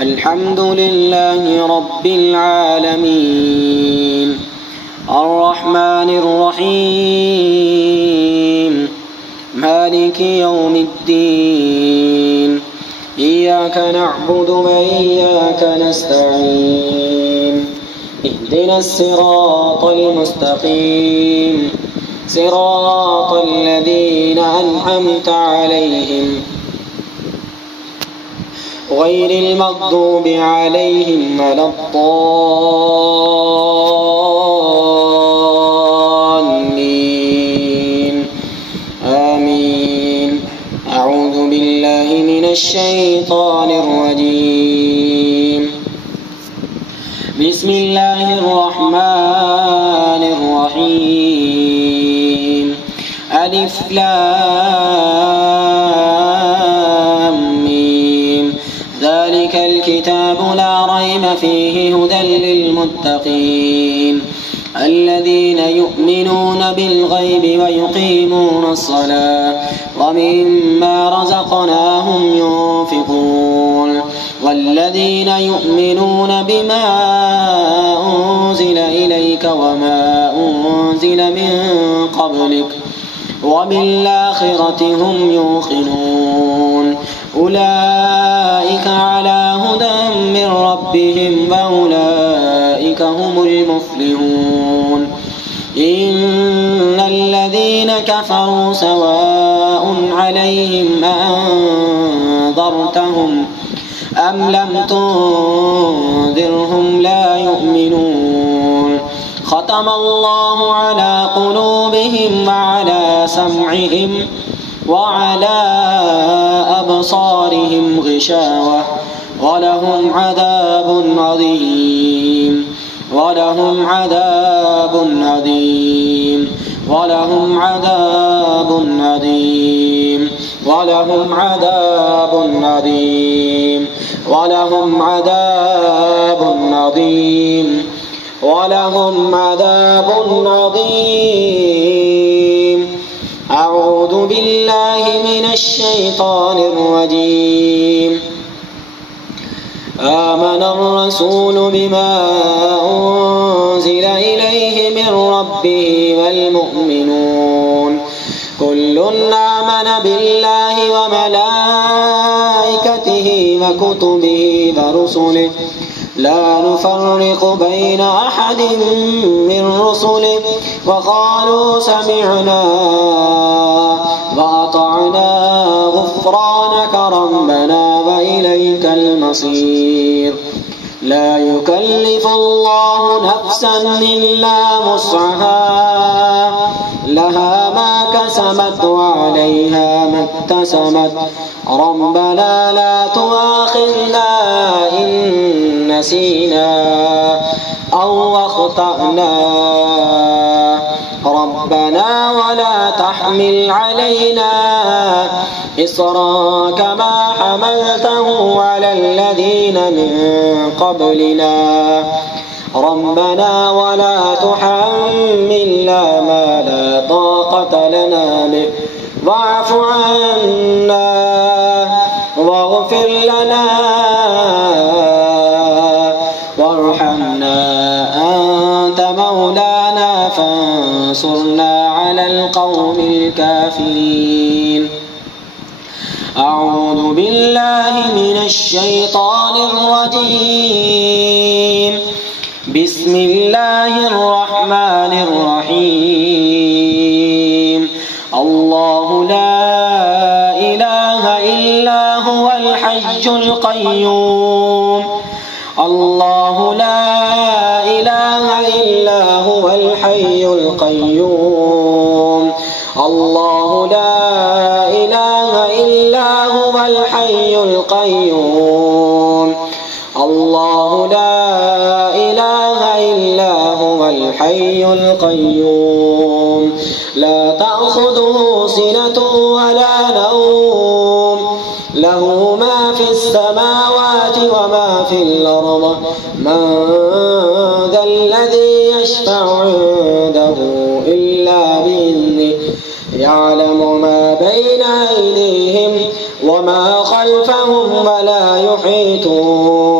الحمد لله رب العالمين الرحمن الرحيم مالك يوم الدين إياك نعبد وإياك نستعين اهدنا الصراط المستقيم صراط الذين أنعمت عليهم غير المغضوب عليهم ولا الضالين آمين. أعوذ بالله من الشيطان الرجيم. بسم الله الرحمن الرحيم. ألف لام ميم. ذلك الكتاب لا ريب فيه هدى للمتقين الذين يؤمنون بالغيب ويقيمون الصلاة ومما رزقناهم ينفقون والذين يؤمنون بما أنزل إليك وما أنزل من قبلك وبالآخرة هم يوقنون أولئك على هدى من ربهم وأولئك هم المفلحون. إن الذين كفروا سواء عليهم أنذرتهم أم لم تنذرهم لا يؤمنون. ختم الله على قلوبهم وعلى سمعهم وعلى أبصارهم غشاوة ولهم عذاب عظيم ولهم عذاب عظيم ولهم عذاب عظيم ولهم عذاب عظيم ولهم عذاب عظيم ولهم عذاب عظيم. أعوذ بالله من الشيطان الرجيم. آمن الرسول بما أنزل إليه من ربه والمؤمنون كل آمن بالله وملائكته وكتبه ورسله لا نفرق بين أحد من رسله وقالوا سمعنا وأطعنا غفرانك ربنا وإليك المصير. لا يكلف الله نفسا إلا وسعها لها ما كسبت وعليها ما اكتسبت ربنا لا تؤاخذنا إن نسينا أو أخطأنا ربنا ولا تحمل علينا إصرا كما حملته على الذين من قبلنا ربنا ولا تحملنا ما لا طاقة لنا به واعف عنا واغفر لنا وارحمنا أنت مولانا فانصرنا على القوم الكافرين. أعوذ بالله من الشيطان الرجيم. بسم الله الرحمن الرحيم. الله لا إله إلا هو الحي القيوم. الله لا إله إلا هو الحي القيوم. الله لا إله إلا هو الحي القيوم. الله لا إله إلا هو الحي القيوم. لا تأخذه سنة ولا نوم له ما في السماوات وما في الأرض من ذا الذي يشفع عنده إلا بإذنه يعلم ما بين أيديهم وما خلفهم ولا يحيطون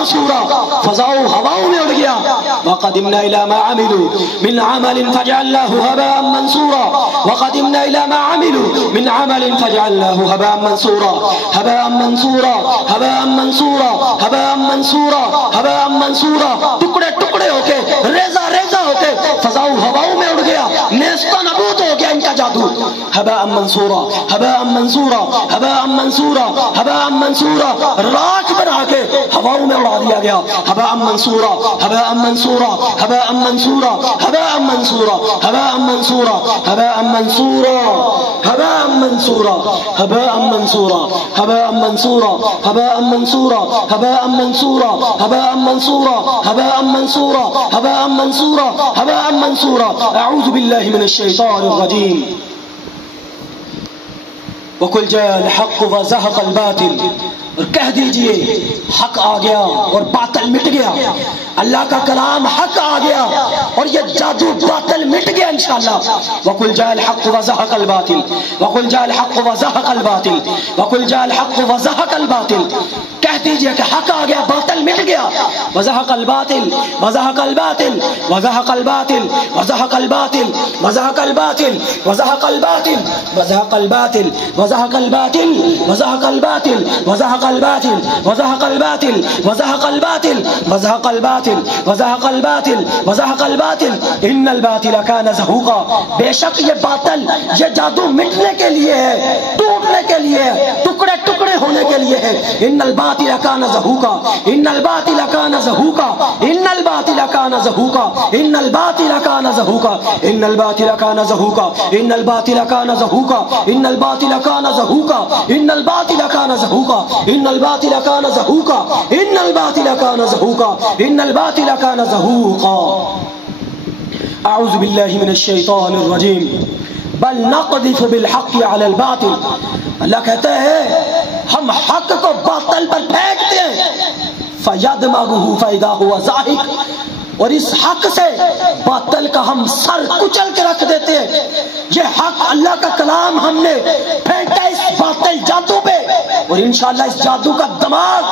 منصورا، فضاؤں ہواؤں میں اڑ گیا. وقدمنا الى ما عملوا من عمل فجعلناه هباء منصورا، وقدمنا الى ما عملوا من عمل فجعلناه هباء منصورا، هباء منصورا، هباء منصورا، هباء منصورا، هباء منصورا. ٹکڑے ٹکڑے ہو کے، ریزہ ریزہ ہو کے فضاؤں ہواؤں میں اڑ گیا، نیست و نبود ہو گیا ان کا جادو. هباء منصورا، هباء منصورا، هباء منصورا، هباء منصورا. راکھ بنا کے ہواؤں میں اڑا دیا گیا. هباء منصورا، هباء منصورا، هباء منصورا، هباء منصورا، هباء منصورا، هباء منصورا، هباء منصورا، هباء منصورا، هباء منصورا، هباء منصورا، هباء منصورا، هباء منصورا، هباء منصورا، هباء منصورا، هباء منصورا. اعوذ بالله من الشيطان الرجيم. وقل جاء الحق وزهق الباطل، اور کہہ دیجئے حق آ گیا اور باطل مٹ گیا. اللہ کا کلام حق آ گیا اور یہ جادو باطل مٹ گیا انشاءاللہ. وقل جاء الحق وزهق الباطل، وقل جاء الحق وزهق الباطل، وقل جاء الحق وزهق الباطل. کہہ دیجئے کہ حق آ گیا، باطل مٹ گیا. وزهق الباطل، وزهق الباطل، وزهق الباطل، وزهق الباطل، وزهق الباطل، وزهق الباطل، وزهق الباطل، وزهق الباطل، وزهق الباطل، وزهق الباطل، وزهق الباطل، وزهق الباطل، وزهق الباطل، وزهق الباطل، وزهق الباطل. ان الباطل كان زهوقا، بے شک یہ باطل، یہ جادو مٹنے کے لیے ہے، ٹوٹنے کے لیے ہے، ٹکڑے ٹکڑے ہونے کے لیے ہے. ان الباطل كان زهوقا، ان الباطل كان زهوقا، ان الباطل كان زهوقا، ان الباطل كان زهوقا، ان الباطل كان زهوقا، ان الباطل كان زهوقا، ان الباطل كان زهوقا، ان الباطل كان زهوقا، ان الباطل كان زهوقا، ان الباطل كان زهوقا، ان الباطل كان زهوقا. اعوذ باللہ من الشیطان الرجیم. بل نقذف بالحق على الباطل، اللہ کہتے ہیں ہم حق کو باطل پر پھینکتے ہیں. فیدمغه فاذا هو زاهق، اور اس حق سے باطل کا ہم سر کچل کے رکھ دیتے ہیں. یہ حق اللہ کا کلام ہم نے پھینکا اس باطل جادو پہ، اور انشاءاللہ اس جادو کا دماغ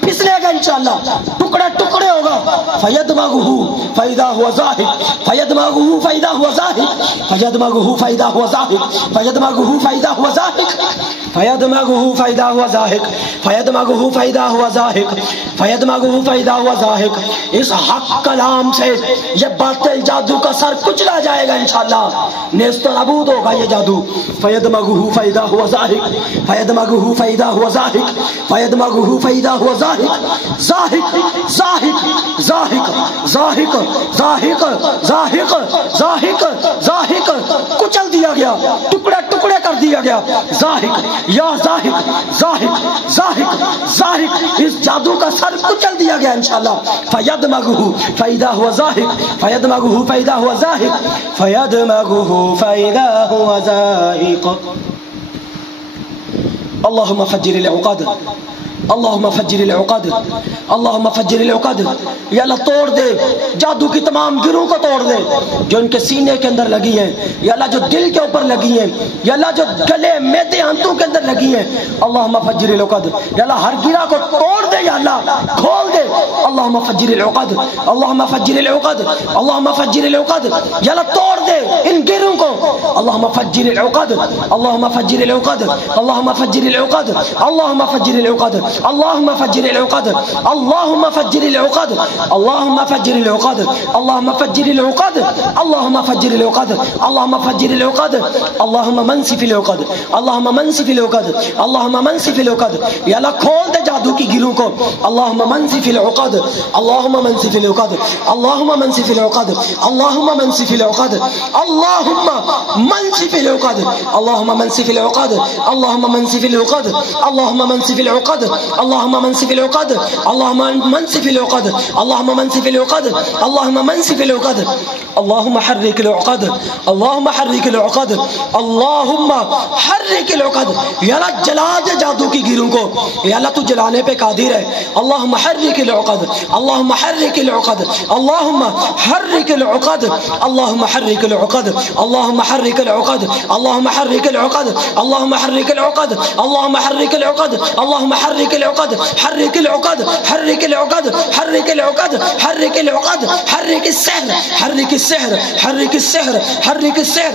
پھسلے گا انشاءاللہ، ٹکڑے ٹکڑے ہوگا. فیدمغه فاذا هو زاهق، فیدمغه فاذا هو زاهق، فیدمغه فاذا هو زاهق، فیدمغه فاذا هو زاهق، فیدمغه فاذا هو زاهق، فیدمغه فاذا هو زاهق، فیدمغه فاذا هو زاهق. اس حق کلام سے یہ باطل جادو کا سر کچلا جائے گا انشاءاللہ، نیست و نابود ہوگا یہ جادو. فیدمغه فاذا هو زاهق، فیدمغه فاذا هو زاهق، فیدمغه فاذا هو زاهق. زاہق زاہق زاہق زاہق زاہق زاہق زاہق زاہق، کچل دیا گیا، ٹکڑے ٹکڑے کر دیا گیا. زاہق یا زاہق زاہق زاہق زاہق، اس جادو کا سر کچل دیا گیا انشاءاللہ. فیدمغه فاذا هو زاہق، فیدمغه فاذا هو زاہق، فیدمغه فاذا هو زاہق. اللهم فجر العقد، اللہم فجر العقد، اللہم فجر العقد. یا اللہ توڑ دے جادو کی تمام گروہ کو، توڑ دے جو ان کے سینے کے اندر لگی ہیں، یا اللہ جو دل کے اوپر لگی ہیں، یا اللہ جو گلے میدے ہنتوں کے اندر لگی ہیں. اللہم فجر العقد، یا اللہ ہر گرہ کو توڑ دے، یا اللہ کھول دے. اللہم فجر العقد، اللہم فجر العقد، اللہم فجر العقد. یا اللہ توڑ دے ان گروہ کو. اللہم فجر العقد، اللہم فجر العقد، اللہم فجر العقد، اللہم فجر العقد، اللهم فجر العقد، اللهم فجر العقد، اللهم فجر العقد، اللهم فجر العقد، اللهم فجر العقد، اللهم فجر العقد، اللهم منسف العقد، اللهم منسف العقد، اللهم منسف العقد. یا اللہ کھول دے جادو کی گروہ کو. اللهم منسف العقد، اللهم منسف العقد، اللهم منسف العقد، اللهم منسف العقد، اللهم منسف العقد، اللهم منسف العقد، اللهم منسف العقد، اللهم منسف العقد، اللهم منسف العقد، اللهم منسف العقد، اللهم منسف العقد، اللهم منسف العقد. اللهم حرك العقد، اللهم حرك العقد، اللهم حرك العقد. یا اللہ جلا دے جادو کی گیروں کو، یا اللہ تو جلانے پہ قادر ہے. اللهم حرك العقد، اللهم حرك العقد، اللهم حرك العقد، اللهم حرك العقد، اللهم حرك العقد، اللهم حرك العقد، اللهم حرك العقد، اللهم حرك العقد، اللهم حرك حرك العقد حرك العقد حرك العقد حرك العقد حرك العقد حرك السحر حرك السحر حرك السحر حرك السحر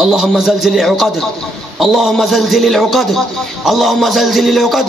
اللهم زلزل العقد اللهم زلزل العقد اللهم زلزل العقد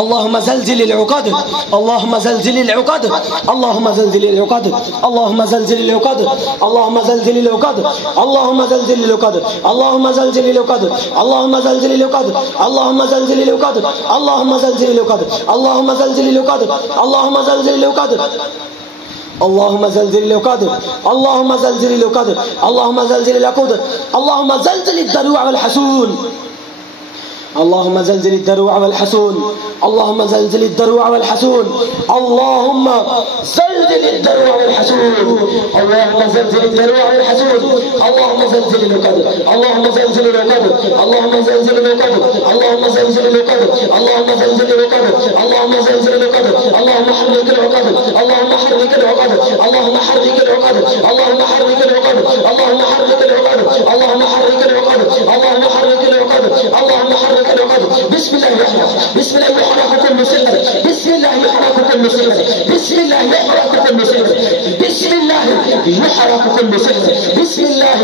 اللهم زلزل العقد اللهم زلزل العقد اللهم زلزل العقد اللهم زلزل العقد اللهم زلزل العقد اللهم زلزل العقد اللهم زلزل العقد اللهم زلزل العقد اللهم زلزل العقد اللهم زلزل العقد اللهم زلزل العقد اللهم زلزل العقد اللهم زلزل العقد اللهم زلزل العقد اللهم زلزل العقد اللهم زلزل الضروع والحسون اللهم زلزل الضروع والحسون اللهم زلزل الضروع والحسون اللهم زلزل الضروع والحسون اللهم زلزل الضروع والحسون اللهم زلزل العقد اللهم زلزل العقد اللهم زلزل العقد اللهم زلزل العقد اللهم زلزل العقد اللهم زلزل العقد اللهم حرك العقد اللهم حرك العقد اللهم حرك العقد اللهم حرك العقد اللهم حرك العقد اللهم حرك العقد اللهم حرك العقد اللهم حرك بسم الله يحرق بسم الله يحرق كل سحر بسم الله يحرق كل سحر بسم الله يحرق كل سحر بسم الله يحرق كل سحر بسم الله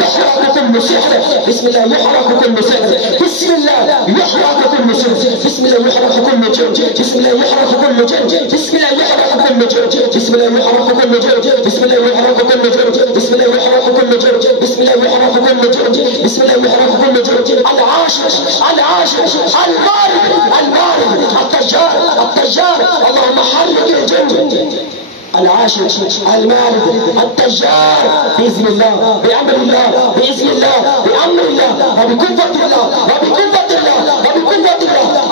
يحرق كل سحر بسم الله يحرق كل سحر بسم الله يحرق كل سحر بسم الله يحرق كل جن بسم الله يحرق كل جن بسم الله يحرق كل جن بسم الله يحرق كل جن بسم الله يحرق كل جن بسم الله يحرق كل جن بسم الله يحرق كل جن بسم الله يحرق كل جن العاشر العاشر المارد المارد التجار التجار اللهم حرك الجن العاشر المارد التجار بإذن الله بأمر الله بإذن الله بأمر الله وبقوة الله وبقوة الله وبقوة الله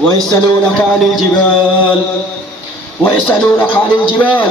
ويسألونك عن الجبال ويسألونك عن الجبال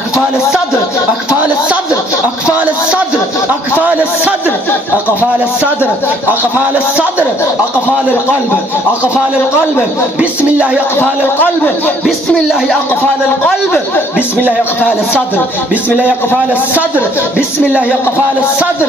أقفال الصدر أقفال الصدر أقفال الصدر أقفال الصدر أقفال الصدر أقفال الصدر أقفال القلب أقفال القلب بسم الله أقفال القلب بسم الله أقفال القلب بسم الله أقفال الصدر بسم الله أقفال الصدر بسم الله أقفال الصدر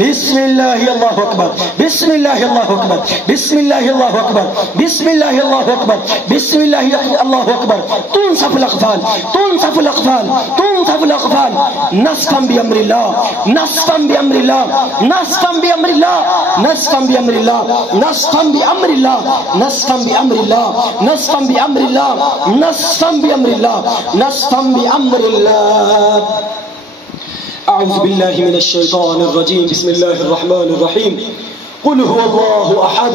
بسم الله الله أكبر بسم الله الله أكبر بسم الله الله أكبر بسم الله الله أكبر بسم الله الله أكبر تنصف الأقفال تنصف الأقفال تنصف الأقفال نصفا بأمر الله نصفا بأمر الله نصفا بأمر الله نصفا بأمر الله نصفا بأمر الله نصفا بأمر الله نصفا بأمر الله نصفا بأمر الله نصفا بأمر الله أعوذ بالله من الشيطان الرجيم بسم الله الرحمن الرحيم قل هو الله أحد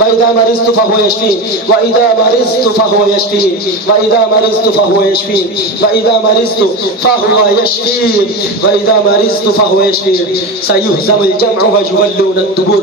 وإذا مرضت فهو يشفين وإذا مرضت فهو يشفين وإذا مرضت فهو يشفين وإذا مرضت فهو يشفين وإذا مرضت فهو يشفين। سيهزم الجمع ويولون الدبر।